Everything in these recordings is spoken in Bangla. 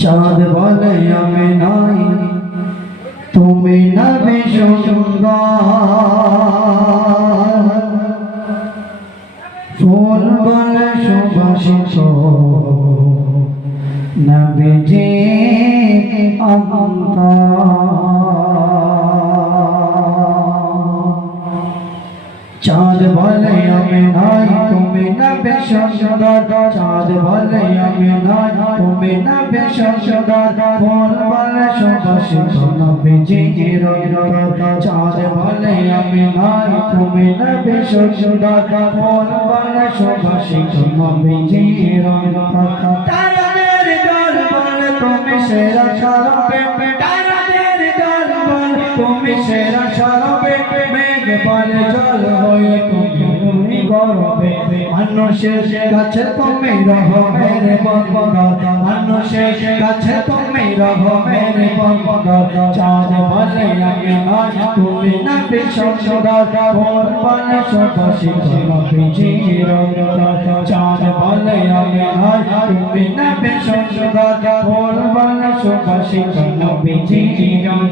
চাঁদ বলে আমি নাই তুমি নবী সুন্দর, ফুল বলে সুবাসিত নবীজি চাঁদ বলে আমি নাই তুমি নবী সুন্দর, চাঁদ বলে আমি নাই তুমি নবী সুন্দর, ফুল বলে সুবাসিত নবীজি রঙ। চাঁদ বলে আমি নাই তুমি নবী সুন্দর, ফুল বলে সুবাসিত নবীজি রঙ। তারাদের দল বলে তুমি সেরা শরবে, তারাদের দল বলে তুমি সেরা শরবে, মেঘ বলে জল হয়ে তুমি গর্বে, মানুষের কাছে তুমি রহমের বন্দনা, মানুষের কাছে তুমি রহমের বন্দনা। চাঁদ বলে আমি নাই তুমি নবী সুন্দর, ফুল বলে সুবাসিত নবীজি রঙ। চাঁদ বলে আমি নাই তুমি নবী সুন্দর, ফুল বলে সুবাসিত নবীজি রঙ।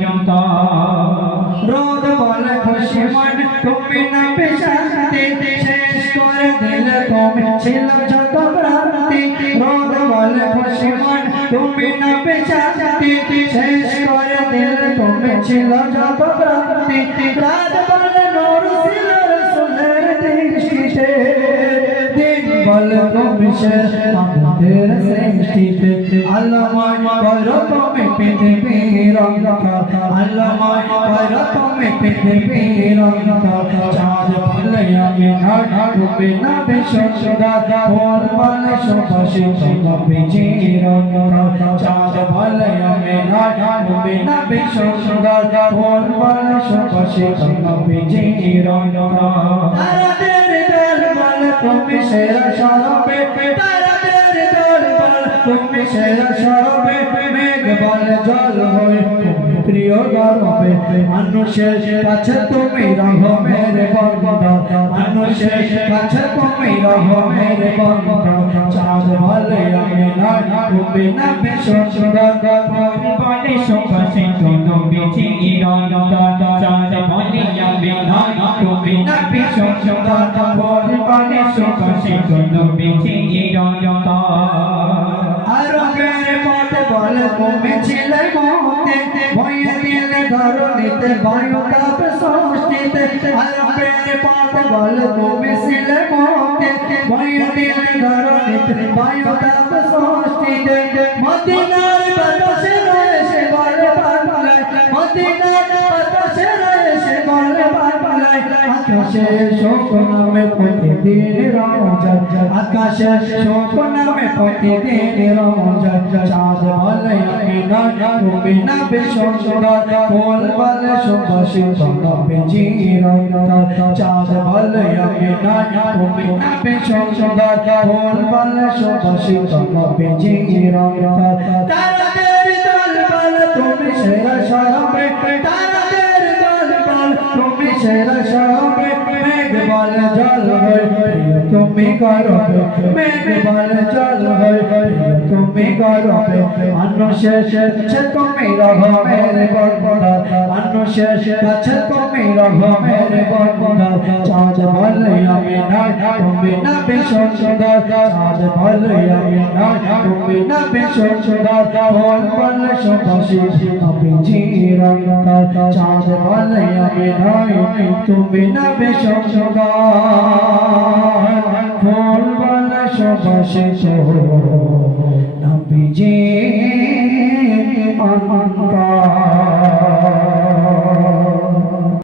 রোদ বলে খুশি মন তুমি নবী শান্তি, শেষ করে দিলে তুমি ছিল যত ভ্রান্তি। রোদ বলে খুশি মন তুমি নবী শান্তি, শেষ করে দিলে তুমি ছিল যত ভ্রান্তি। রাত বলে নূর ছিল রাসূলের দৃষ্টিতে, দিন বলে তুমি শেষ আমাদের সৃষ্টিতে। আল্লাময় করো তুমি পৃথিবীর অন্ধকার, আল্লাময় করো তুমি পৃথিবীর অন্ধকার। চাঁদ বলে আমি নাই তুমি নবী সুন্দর, ফুল বলে সুবাসিত নবীজি রঙ। চাঁদ বলে আমি নাই তুমি নবী সুন্দর, ফুল বলে সুবাসিত নবীজি রঙ। তারাদের দল বলে তুমি সেরা শরবে, তারাদের দল বলে তুমি সেরা শরবে, মেঘ বলে জল হয়ে তুমি প্রিয় গর্বে, মানুষের কাছে তুমি রহমের বন্দনা, মানুষের কাছে তুমি রহমের বন্দনা। চাঁদ বলে আমি নাই তুমি নবী সুন্দর, ফুল বলে সুবাসিত নবীজি রঙ। চাঁদ বলে আমি নাই তুমি নবী সুন্দর, ফুল বলে সুবাসিত নবীজি রঙ। আরবের পথে বলে তুমি ছিলে মতে, বয়ে দিলে ধরণীতে বায়ু কাপ সৃষ্টিতে। আরবের পথে বলে তুমি ছিলে মতে, বয়ে দিলে ধরণীতে বায়ু কাপ সৃষ্টিতে। মদিনার বাতাসে রয়েছে বলে পাগলায়, মদিনার বাতাসে রয়েছে বলে পাগলায়। আকাশে শোক নামে প্রতিদিন রমজান, আকাশে শোক নামে প্রতিদিন রমজান। চাঁদ বলে আমি নাই তুমি নবী সুন্দর, ফুল বলে সুবাসিত নবীজি রঙ। চাঁদ বলে আমি নাই তুমি নবী সুন্দর, ফুল বলে সুবাসিত নবীজি রঙ। তারাদের দল বলে তুমি সেরা শরবে, তারাদের দল বলে তুমি সেরা শরবে, মেঘ বলে জল হয়ে তুমি গর্বে, মেঘ বলে জল হয়ে তুমি গর্বে, মানুষের কাছে তুমি রহমের বন্দনা, মানুষের কাছে তুমি রহমের বন্দনা। চাঁদ বলে আমি নাই তুমি নবী সুন্দর, চাঁদ বলে আমি নাই তুমি নবী সুন্দর, ফুল বলে সুবাসিত নবীজি রঙ। চাঁদ বলে আমি নাই তুমি নবী সুন্দর, ফুল বলে সুবাসিত নবীজি রঙ।